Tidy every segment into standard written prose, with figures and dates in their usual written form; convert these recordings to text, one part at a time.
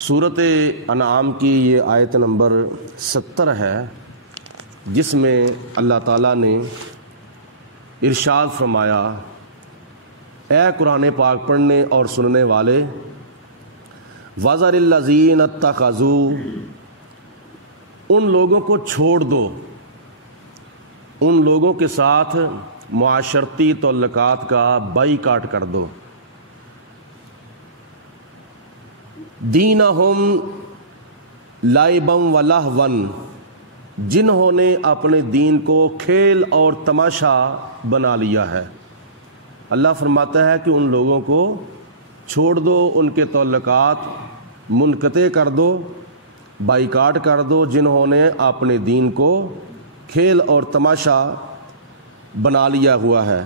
صورت انعام کی یہ آیت نمبر 70 ہے، جس میں اللہ تعالیٰ نے ارشاد فرمایا، اے قرآن پاک پڑھنے اور سننے والے، وَذَرِ الَّذِينَ اتَّخَذُوا، ان لوگوں کو چھوڑ دو، ان لوگوں کے ساتھ معاشرتی تعلقات کا بائیکاٹ کر دو، دینہم لائبم و لہون، جنہوں نے اپنے دین کو کھیل اور تماشا بنا لیا ہے۔ اللہ فرماتا ہے کہ ان لوگوں کو چھوڑ دو، ان کے تعلقات منقطع کر دو، بائیکاٹ کر دو، جنہوں نے اپنے دین کو کھیل اور تماشا بنا لیا ہوا ہے۔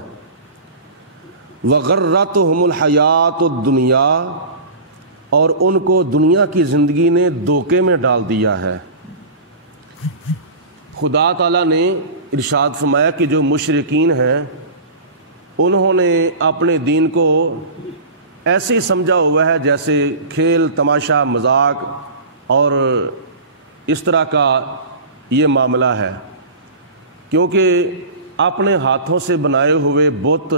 وغرتہم الحیات الدنیا، اور ان کو دنیا کی زندگی نے دھوکے میں ڈال دیا ہے۔ خدا تعالیٰ نے ارشاد فرمایا کہ جو مشرکین ہیں انہوں نے اپنے دین کو ایسے ہی سمجھا ہوا ہے جیسے کھیل تماشا مذاق اور اس طرح کا یہ معاملہ ہے، کیونکہ اپنے ہاتھوں سے بنائے ہوئے بت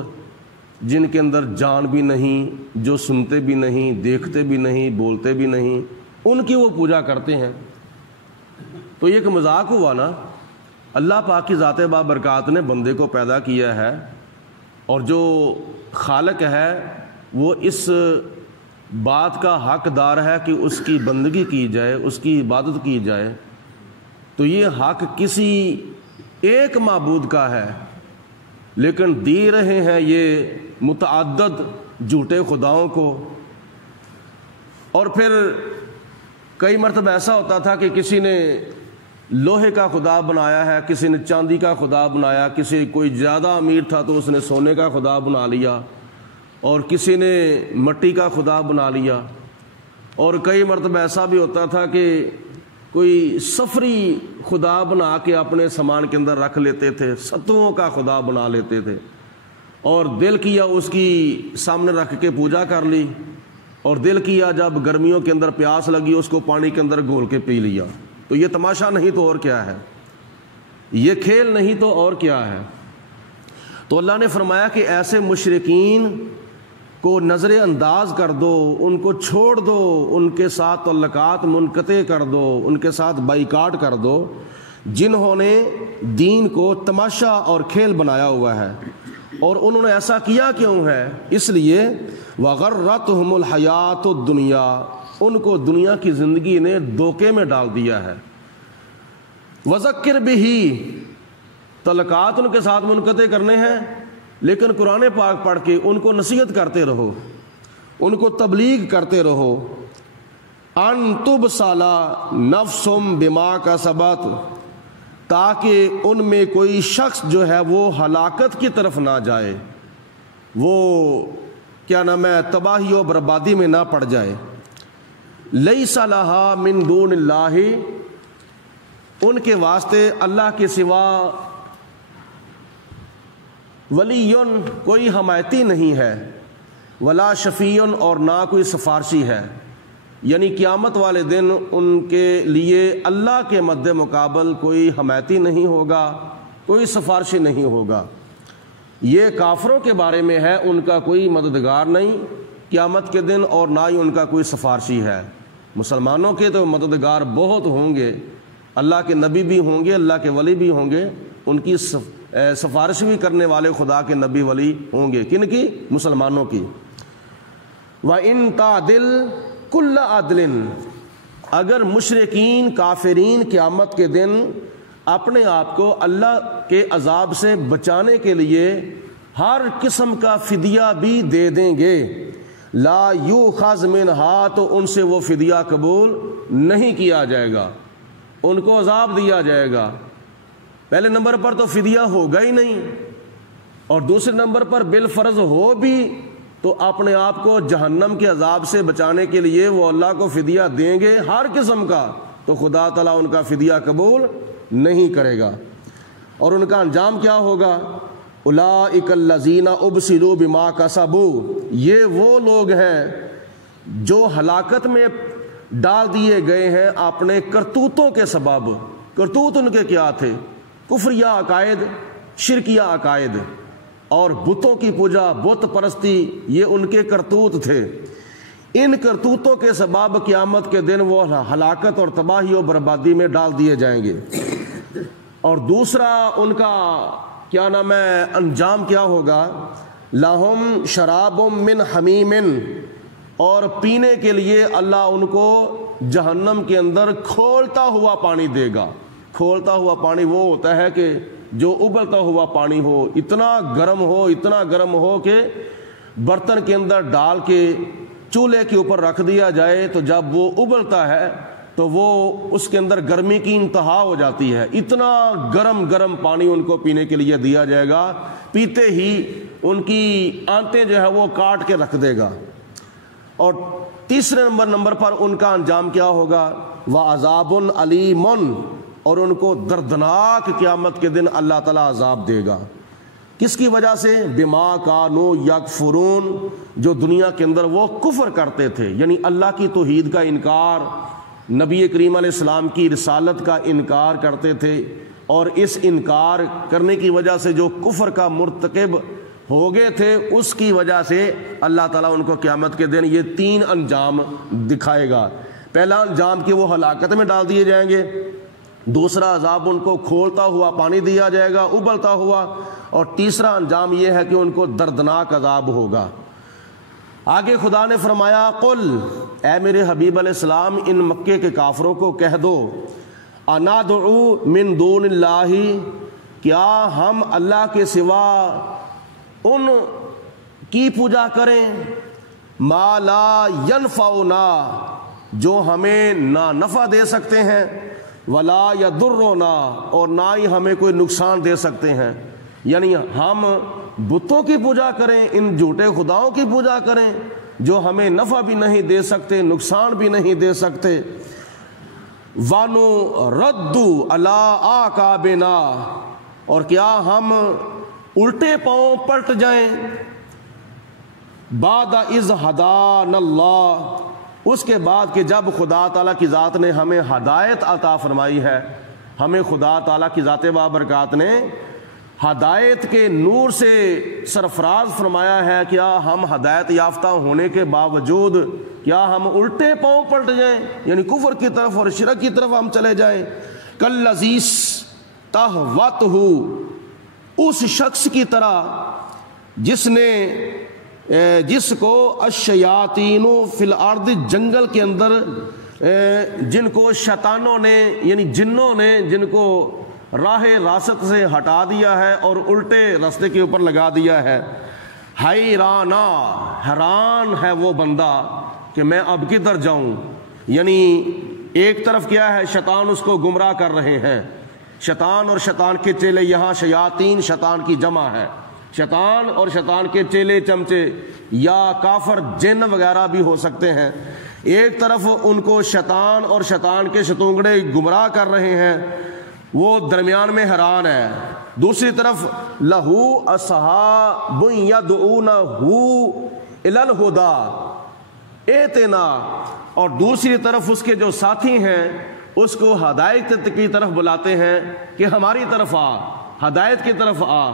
جن کے اندر جان بھی نہیں، جو سنتے بھی نہیں، دیکھتے بھی نہیں، بولتے بھی نہیں، ان کی وہ پوجا کرتے ہیں۔ تو یہ ایک مذاق ہوا نا۔ اللہ پاک کی ذات بابرکات نے بندے کو پیدا کیا ہے، اور جو خالق ہے وہ اس بات کا حقدار ہے کہ اس کی بندگی کی جائے، اس کی عبادت کی جائے۔ تو یہ حق کسی ایک معبود کا ہے، لیکن دی رہے ہیں یہ متعدد جھوٹے خداؤں کو۔ اور پھر کئی مرتبہ ایسا ہوتا تھا کہ کسی نے لوہے کا خدا بنایا ہے، کسی نے چاندی کا خدا بنایا، کسی کوئی زیادہ امیر تھا تو اس نے سونے کا خدا بنا لیا، اور کسی نے مٹی کا خدا بنا لیا۔ اور کئی مرتبہ ایسا بھی ہوتا تھا کہ کوئی سفری خدا بنا کے اپنے سامان کے اندر رکھ لیتے تھے، ستوؤں کا خدا بنا لیتے تھے، اور دل کیا اس کی سامنے رکھ کے پوجا کر لی، اور دل کیا جب گرمیوں کے اندر پیاس لگی اس کو پانی کے اندر گھول کے پی لیا۔ تو یہ تماشا نہیں تو اور کیا ہے، یہ کھیل نہیں تو اور کیا ہے۔ تو اللہ نے فرمایا کہ ایسے مشرکین کو نظر انداز کر دو، ان کو چھوڑ دو، ان کے ساتھ تعلقات منقطع کر دو، ان کے ساتھ بائیکاٹ کر دو، جنہوں نے دین کو تماشا اور کھیل بنایا ہوا ہے۔ اور انہوں نے ایسا کیا کیوں ہے؟ اس لیے وغرتہم الحیات الدنیا، ان کو دنیا کی زندگی نے دھوکے میں ڈال دیا ہے۔ وذکر بہ، تعلقات ان کے ساتھ منقطع کرنے ہیں، لیکن قرآن پاک پڑھ کے ان کو نصیحت کرتے رہو، ان کو تبلیغ کرتے رہو۔ ان تبصل نفس بما کسبت، تاکہ ان میں کوئی شخص جو ہے وہ ہلاکت کی طرف نہ جائے، وہ کیا نام ہے تباہی و بربادی میں نہ پڑ جائے۔ لیس لہا من دون اللہ، ان کے واسطے اللہ کے سوا ولی، کوئی حمایتی نہیں ہے، ولا شفیع، اور نہ کوئی سفارشی ہے۔ یعنی قیامت والے دن ان کے لیے اللہ کے مد مقابل کوئی حمایتی نہیں ہوگا، کوئی سفارشی نہیں ہوگا۔ یہ کافروں کے بارے میں ہے، ان کا کوئی مددگار نہیں قیامت کے دن، اور نہ ہی ان کا کوئی سفارشی ہے۔ مسلمانوں کے تو مددگار بہت ہوں گے، اللہ کے نبی بھی ہوں گے، اللہ کے ولی بھی ہوں گے، ان کی سفارش بھی کرنے والے خدا کے نبی ولی ہوں گے۔ کن کی؟ مسلمانوں کی۔ وَإِن تَعْدِلْ كُلَّ عَدْلٍ، اگر مشرکین کافرین قیامت کے دن اپنے آپ کو اللہ کے عذاب سے بچانے کے لیے ہر قسم کا فدیہ بھی دے دیں گے، لا یؤخذ منہا، تو ان سے وہ فدیہ قبول نہیں کیا جائے گا، ان کو عذاب دیا جائے گا۔ پہلے نمبر پر تو فدیہ ہوگا ہی نہیں، اور دوسرے نمبر پر بالفرض ہو بھی تو اپنے آپ کو جہنم کے عذاب سے بچانے کے لیے وہ اللہ کو فدیہ دیں گے ہر قسم کا، تو خدا تعالیٰ ان کا فدیہ قبول نہیں کرے گا۔ اور ان کا انجام کیا ہوگا؟ اولئک الذین ابسلوا بما کسبوا، یہ وہ لوگ ہیں جو ہلاکت میں ڈال دیے گئے ہیں اپنے کرتوتوں کے سبب۔ کرتوت ان کے کیا تھے؟ کفریہ عقائد، شرکیہ عقائد اور بتوں کی پوجا، بت پرستی، یہ ان کے کرتوت تھے۔ ان کرتوتوں کے سبب قیامت کے دن وہ ہلاکت اور تباہی و بربادی میں ڈال دیے جائیں گے۔ اور دوسرا ان کا کیا نام ہے، انجام کیا ہوگا؟ لہم شراب من حمیم، اور پینے کے لیے اللہ ان کو جہنم کے اندر کھولتا ہوا پانی دے گا۔ کھولتا ہوا پانی وہ ہوتا ہے کہ جو ابلتا ہوا پانی ہو، اتنا گرم ہو کہ برتن کے اندر ڈال کے چولہے کے اوپر رکھ دیا جائے تو جب وہ ابلتا ہے تو وہ اس کے اندر گرمی کی انتہا ہو جاتی ہے۔ اتنا گرم پانی ان کو پینے کے لیے دیا جائے گا، پیتے ہی ان کی آنتیں جو ہے وہ کاٹ کے رکھ دے گا۔ اور تیسرے نمبر پر ان کا انجام کیا ہوگا؟ وَعَذَابٌ عَلِيمٌ، اور ان کو دردناک قیامت کے دن اللہ تعالیٰ عذاب دے گا۔ کس کی وجہ سے؟ بما کانوا یکفرون، جو دنیا کے اندر وہ کفر کرتے تھے، یعنی اللہ کی توحید کا انکار، نبی کریم علیہ السلام کی رسالت کا انکار کرتے تھے، اور اس انکار کرنے کی وجہ سے جو کفر کا مرتکب ہو گئے تھے، اس کی وجہ سے اللہ تعالیٰ ان کو قیامت کے دن یہ 3 انجام دکھائے گا۔ پہلا انجام کہ وہ ہلاکت میں ڈال دیے جائیں گے، دوسرا عذاب ان کو کھولتا ہوا پانی دیا جائے گا ابلتا ہوا، اور تیسرا انجام یہ ہے کہ ان کو دردناک عذاب ہوگا۔ آگے خدا نے فرمایا قل، اے میرے حبیب علیہ السلام ان مکے کے کافروں کو کہہ دو، انادعو من دون اللہ، کیا ہم اللہ کے سوا ان کی پوجا کریں، ما لا ینفعنا، جو ہمیں نہ نفع دے سکتے ہیں، ولا یضرنا، اور نہ ہی ہمیں کوئی نقصان دے سکتے ہیں۔ یعنی ہم بتوں کی پوجا کریں، ان جھوٹے خداؤں کی پوجا کریں جو ہمیں نفع بھی نہیں دے سکتے، نقصان بھی نہیں دے سکتے۔ وَنُرَدُّ عَلَىٰ أَعْقَابِنَا، اور کیا ہم الٹے پاؤں پلٹ جائیں، بعد اذ ہدانا اللہ، اس کے بعد کہ جب خدا تعالیٰ کی ذات نے ہمیں ہدایت عطا فرمائی ہے، ہمیں خدا تعالیٰ کی ذات بابرکات نے ہدایت کے نور سے سرفراز فرمایا ہے، کیا ہم ہدایت یافتہ ہونے کے باوجود کیا ہم الٹے پاؤں پلٹ جائیں، یعنی کفر کی طرف اور شرک کی طرف ہم چلے جائیں؟ کالذی استہوتہ، اس شخص کی طرح جس کو الشیاطین فی الارض، جنگل کے اندر جن کو شیطانوں نے یعنی جنوں نے جن کو راہ راست سے ہٹا دیا ہے اور الٹے راستے کے اوپر لگا دیا ہے۔ حیرانا، حیران ہے وہ بندہ کہ میں اب کدھر جاؤں، یعنی ایک طرف کیا ہے، شیطان اس کو گمراہ کر رہے ہیں، شیطان اور شیطان کے چیلے، یہاں شیاطین شیطان کی جمع ہے، شیطان اور شیطان کے چیلے چمچے یا کافر جن وغیرہ بھی ہو سکتے ہیں۔ ایک طرف ان کو شیطان اور شیطان کے شتونگڑے گمراہ کر رہے ہیں، وہ درمیان میں حیران ہے۔ دوسری طرف لہو اصحاب یدعونہ الی الہدی ائتنا، اور دوسری طرف اس کے جو ساتھی ہیں اس کو ہدایت کی طرف بلاتے ہیں کہ ہماری طرف آ، ہدایت کی طرف آ،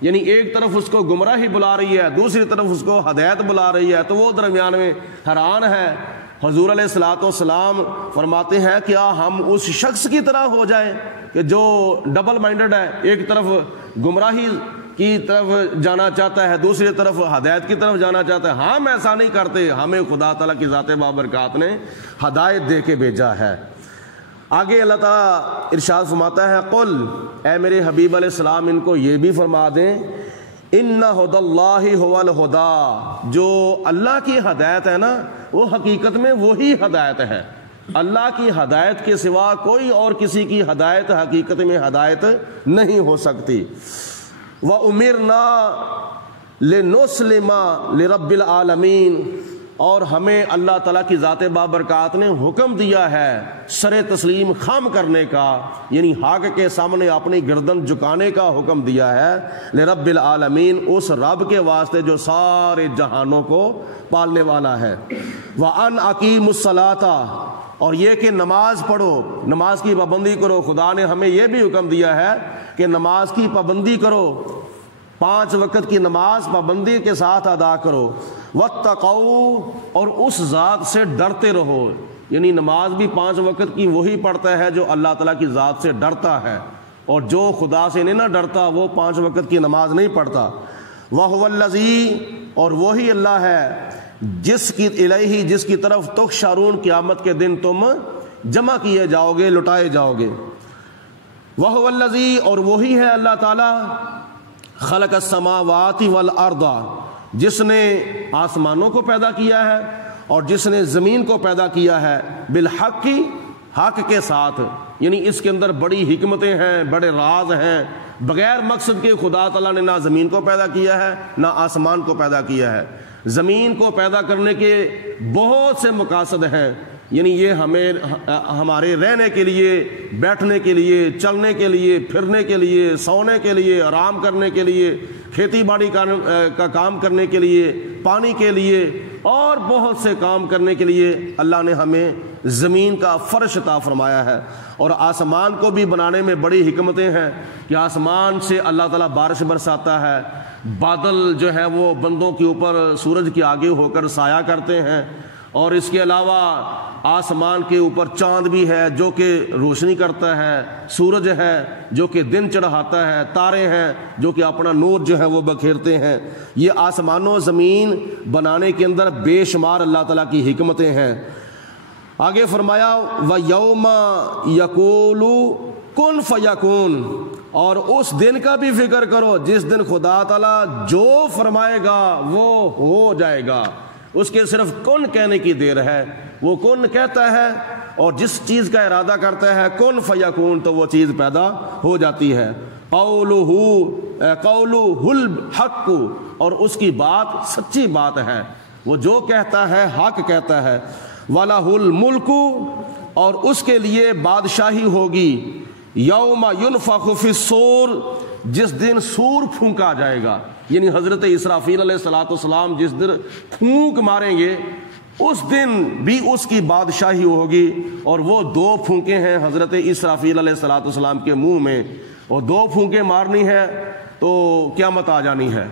یعنی ایک طرف اس کو گمراہی بلا رہی ہے، دوسری طرف اس کو ہدایت بلا رہی ہے، تو وہ درمیان میں حیران ہے۔ حضور علیہ الصلوۃ والسلام فرماتے ہیں کیا ہم اس شخص کی طرح ہو جائیں کہ جو ڈبل مائنڈڈ ہے، ایک طرف گمراہی کی طرف جانا چاہتا ہے، دوسری طرف ہدایت کی طرف جانا چاہتا ہے؟ ہم ایسا نہیں کرتے، ہمیں خدا تعالیٰ کی ذات بابرکات نے ہدایت دے کے بھیجا ہے۔ آگے اللہ تعالیٰ ارشاد فرماتا ہے قل، اے میرے حبیب علیہ السلام ان کو یہ بھی فرما دیں، ان ھدی اللہ ھو الھدی، جو اللہ کی ہدایت ہے نا وہ حقیقت میں وہی ہدایت ہے، اللہ کی ہدایت کے سوا کوئی اور کسی کی ہدایت حقیقت میں ہدایت نہیں ہو سکتی۔ وَأُمِرْنَا لِنُسْلِمَ لِرَبِّ الْعَالَمِينَ، اور ہمیں اللہ تعالیٰ کی ذات بابرکات نے حکم دیا ہے سر تسلیم خم کرنے کا، یعنی حق کے سامنے اپنی گردن جھکانے کا حکم دیا ہے لرب العالمین، اس رب کے واسطے جو سارے جہانوں کو پالنے والا ہے۔ وَأَنْ أَقِيمُوا الصَّلَاةَ، اور یہ کہ نماز پڑھو، نماز کی پابندی کرو۔ خدا نے ہمیں یہ بھی حکم دیا ہے کہ نماز کی پابندی کرو، 5 وقت کی نماز پابندی کے ساتھ ادا کرو۔ وَاتَّقُوا، اور اس ذات سے ڈرتے رہو، یعنی نماز بھی 5 وقت کی وہی پڑھتا ہے جو اللہ تعالیٰ کی ذات سے ڈرتا ہے، اور جو خدا سے نہیں نہ ڈرتا وہ 5 وقت کی نماز نہیں پڑھتا۔ وَهُوَ الَّذِي، اور وہی اللہ ہے جس کی طرف تحشرون، قیامت کے دن تم جمع کیے جاؤ گے، لٹائے جاؤ گے۔ وَهُوَ الَّذِي، اور وہی ہے اللہ تعالیٰ خلق السماوات والارض، جس نے آسمانوں کو پیدا کیا ہے اور جس نے زمین کو پیدا کیا ہے، بالحق، حق کے ساتھ، یعنی اس کے اندر بڑی حکمتیں ہیں، بڑے راز ہیں۔ بغیر مقصد کے خدا تعالیٰ نے نہ زمین کو پیدا کیا ہے نہ آسمان کو پیدا کیا ہے۔ زمین کو پیدا کرنے کے بہت سے مقاصد ہیں، یعنی یہ ہمارے رہنے کے لیے، بیٹھنے کے لیے، چلنے کے لیے، پھرنے کے لیے، سونے کے لیے، آرام کرنے کے لیے، کھیتی باڑی کا کام کرنے کے لیے، پانی کے لیے، اور بہت سے کام کرنے کے لیے اللہ نے ہمیں زمین کا فرش عطا فرمایا ہے۔ اور آسمان کو بھی بنانے میں بڑی حکمتیں ہیں کہ آسمان سے اللہ تعالیٰ بارش برساتا ہے، بادل جو ہے وہ بندوں کے اوپر سورج کے آگے ہو کر سایہ کرتے ہیں، اور اس کے علاوہ آسمان کے اوپر چاند بھی ہے جو کہ روشنی کرتا ہے، سورج ہے جو کہ دن چڑھاتا ہے، تارے ہیں جو کہ اپنا نور جو ہے وہ بکھیرتے ہیں۔ یہ آسمان و زمین بنانے کے اندر بے شمار اللہ تعالیٰ کی حکمتیں ہیں۔ آگے فرمایا وَيَوْمَ يَقُولُ كُن فَيَكُونُ، اور اس دن کا بھی فکر کرو جس دن خدا تعالیٰ جو فرمائے گا وہ ہو جائے گا، اس کے صرف کن کہنے کی دیر ہے، وہ کن کہتا ہے اور جس چیز کا ارادہ کرتا ہے کن فیکون تو وہ چیز پیدا ہو جاتی ہے۔ قولہ الحق، اور اس کی بات سچی بات ہے، وہ جو کہتا ہے حق کہتا ہے۔ وَلَهُ الْمُلْكُ، اور اس کے لیے بادشاہی ہوگی، یوم ينفخ فی الصور، جس دن سور پھونکا جائے گا، یعنی حضرت اسرافیل علیہ السلام جس دن پھونک ماریں گے اس دن بھی اس کی بادشاہی ہوگی، اور وہ 2 پھونکیں ہیں حضرت اسرافیل علیہ السلام کے منہ میں، اور 2 پھونکیں مارنی ہے تو قیامت آ جانی ہے۔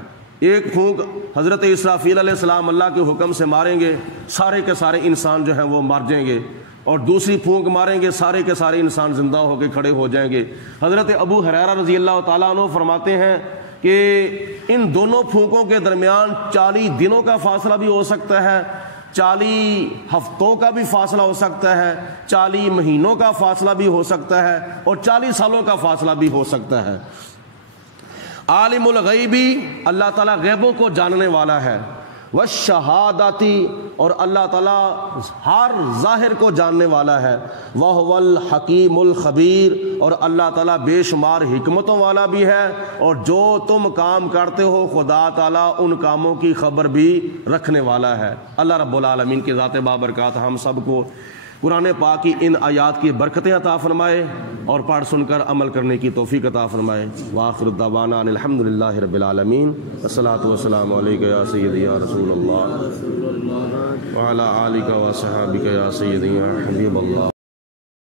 ایک پھونک حضرت اسرافیل علیہ السلام اللہ کے حکم سے ماریں گے، سارے کے سارے انسان جو ہیں وہ مر جائیں گے، اور دوسری پھونک ماریں گے، سارے کے سارے انسان زندہ ہو کے کھڑے ہو جائیں گے۔ حضرت ابو ہریرہ رضی اللہ تعالیٰ عنہ فرماتے ہیں کہ ان دونوں پھونکوں کے درمیان 40 دنوں کا فاصلہ بھی ہو سکتا ہے، 40 ہفتوں کا بھی فاصلہ ہو سکتا ہے، 40 مہینوں کا فاصلہ بھی ہو سکتا ہے، اور 40 سالوں کا فاصلہ بھی ہو سکتا ہے۔ عالم الغیبی، اللہ تعالیٰ غیبوں کو جاننے والا ہے، والشہاداتی، اور اللہ تعالیٰ ہر ظاہر کو جاننے والا ہے، وَهُوَ الْحَكِيمُ الْخَبِيرُ، اور اللہ تعالیٰ بے شمار حکمتوں والا بھی ہے، اور جو تم کام کرتے ہو خدا تعالیٰ ان کاموں کی خبر بھی رکھنے والا ہے۔ اللہ رب العالمین کی ذات بابرکات ہم سب کو قرآن پاک کی ان آیات کی برکتیں عطا فرمائے اور پڑھ سن کر عمل کرنے کی توفیق عطا فرمائے۔ وآخر دعوانا الحمدللہ رب العالمین، والصلاة والسلام علیک یا سیدی یا رسول اللہ، وعلی آلک و صحابک یا سیدی یا حبیب اللہ۔